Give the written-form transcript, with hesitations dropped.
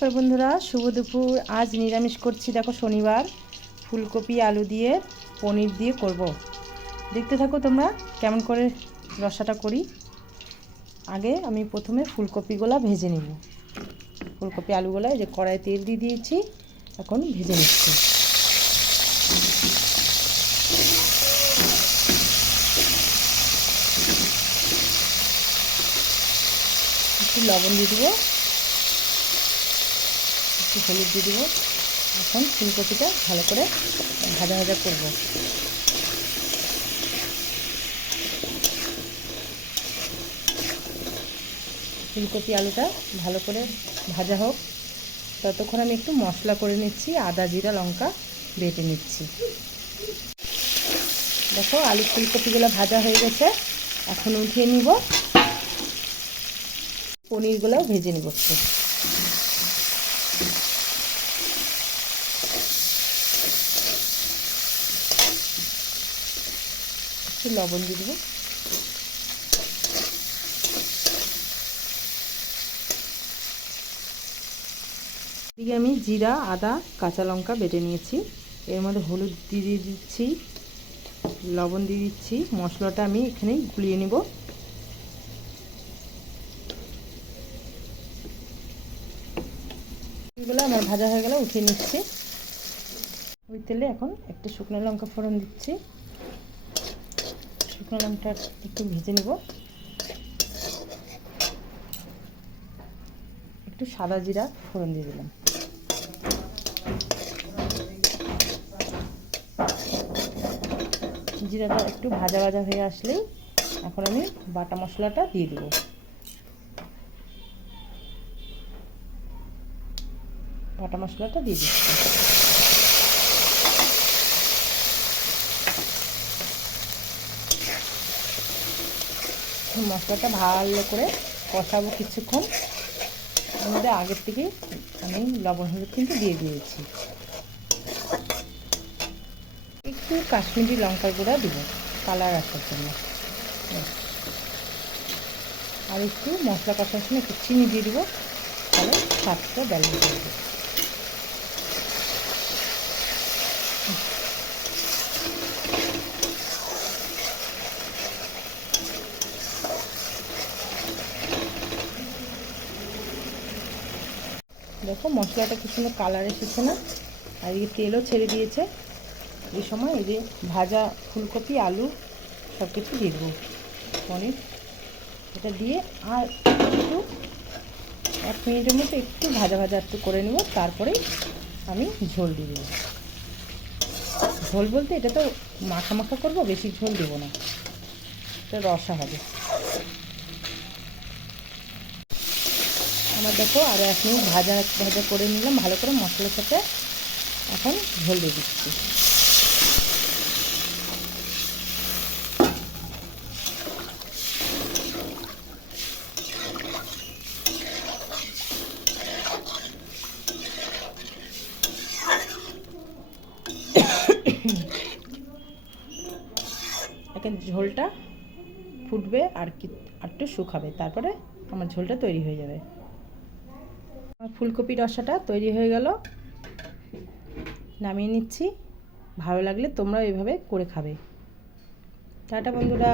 নমস্কার বন্ধুরা, শুভ দুপুর। আজ নিরামিষ করছি। দেখো, শনিবার। ফুলকপি আলু দিয়ে পনির দিয়ে করব। দেখতে থাকো তোমরা কেমন করে রসাটা করি। আগে আমি প্রথমে ফুলকপিগুলো ভেজে নিব। ফুলকপি আলুগুলো যে কড়াইয়ে তেল দিয়ে দিয়েছি, এখন ভেজে নিচ্ছি। একটু লবণ দিয়ে দেবো, একটু হলুদ দিয়ে দেবো। এখন ফুলকপিটা ভালো করে ভাজা ভাজা করব। ফুলকপি আলুটা ভালো করে ভাজা হোক, ততক্ষণ আমি একটু মশলা করে নিচ্ছি। আদা জিরা লঙ্কা বেটে নিচ্ছি। দেখো, আলু ফুলকপিগুলো ভাজা হয়ে গেছে, এখন উঠিয়ে নিব। পনিরগুলোও ভেজে নিব। একটু লবণ দিয়ে দেবো। এদিকে আমি জিরা আদা কাঁচা লঙ্কা বেটে নিয়েছি। এর মধ্যে হলুদ দিয়ে দিচ্ছি, লবণ দিয়ে দিচ্ছি। মশলাটা আমি এখানেই গুলিয়ে নিব। এগুলো আমার ভাজা হয়ে গেলে উঠিয়ে নিচ্ছি। ওই তেলে এখন একটা শুকনো লঙ্কা ফোড়ন দিচ্ছি। শুকনো লঙ্কা একটু ভেজে নেব। একটু সাদা জিরা ফোড়ন দিয়ে দিলাম। জিরাটা একটু ভাজা ভাজা হয়ে আসলেই এখন আমি বাটা মশলাটা দিয়ে দেব। বাটা মশলাটা দিয়ে দিচ্ছি। মশলাটা ভালো করে কষাবো কিছুক্ষণ। এর মধ্যে আগের থেকে আমি লবণ হলুদ কিন্তু দিয়ে দিয়েছি। একটু কাশ্মীরি লঙ্কার গুঁড়া দিব কালার আসার জন্য। আর একটু মশলা কষার সময় একটু চিনি দিয়ে দিব, তাহলে স্বাদটা ব্যালেন্স হবে। দেখো, মশলাটা কি সুন্দর কালার এসেছে না? আর এই তেলও ছেড়ে দিয়েছে। এই সময় এই যে ভাজা ফুলকপি আলু সব কিছু দিয়ে দেবো। পনির এটা দিয়ে আর একটু 1 মিনিটের মতো একটু ভাজা ভাজা একটু করে নেব। তারপরে আমি ঝোল দিয়ে দেবো। ঝোল বলতে এটা তো মাখা মাখা করবো, বেশি ঝোল দেবো না, এটা রসা হবে। আমার দেখো আরও 1 মিনিট ভাজা ভাজা করে নিলাম ভালো করে মশলার সাথে। এখন ঝোল দিয়ে দিচ্ছি। এখন ঝোলটা ফুটবে আর একটু শুকাবে, তারপরে আমার ঝোলটা তৈরি হয়ে যাবে। আমার ফুলকপি রসাটা তৈরি হয়ে গেল, নামিয়ে নিচ্ছি। ভালো লাগলে তোমরা এইভাবে করে খাবে। টাটা বন্ধুরা।